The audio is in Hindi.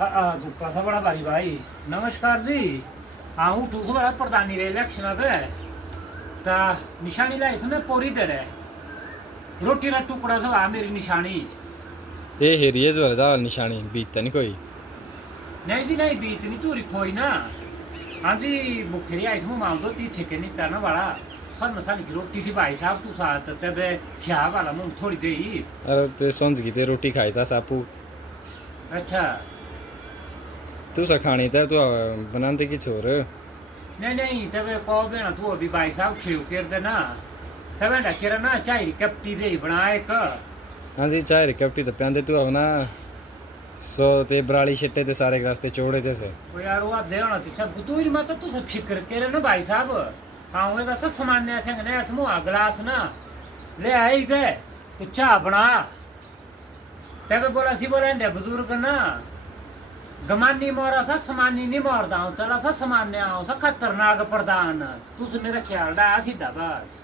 दुक्का सा बड़ा भारी भाई। नमस्कार जी। हाँ उठू से बड़ा प्रधानी रे इलेक्शन पे ता निशानी लाई इसमें पोरी दे रहे रोटी का टुकड़ा सा मेरी निशानी। ए हेरिए जो जा निशानी बीतता नहीं कोई। नहीं जी नहीं बीत नहीं तूरी खोई ना। हाँ जी बुखेरी आई इसमें मांग दो 30 सेकेंड नहीं करना बड़ा सर मसाले की रोटी थी भाई साहब तू साथ तब क्या वाला मुंह थोड़ी दे। अरे ते समझ गई ते रोटी खाई था सापू। अच्छा तू सा खानी था तू बनाते की छोर। नहीं नहीं तब कहो बेना तू अभी भाई साहब खेव कर देना तब डकेरा ना चाय कपटी से ही बना एक। हाँ जी चाय रिकप्टी तो प्यांदे तू अब ना सो ते बराली छिट्टे ते सारे रास्ते चौड़े थे से। ओ यार वो आप देना थी सब तू ही मत तू सब फिक्र करे ना भाई साहब। हाँ वैसा सब सामान ने ऐसे ने समूह गिलास ना ले आई गए तो चाय बना तब बोला सी बोले बुजुर्ग ना गमानी मोरा सा समानी नहीं मोरदा हूँ चला सा सामान्य आओ सा खतरनाक प्रधान तू मेरा ख्याल डाया सीधा बस।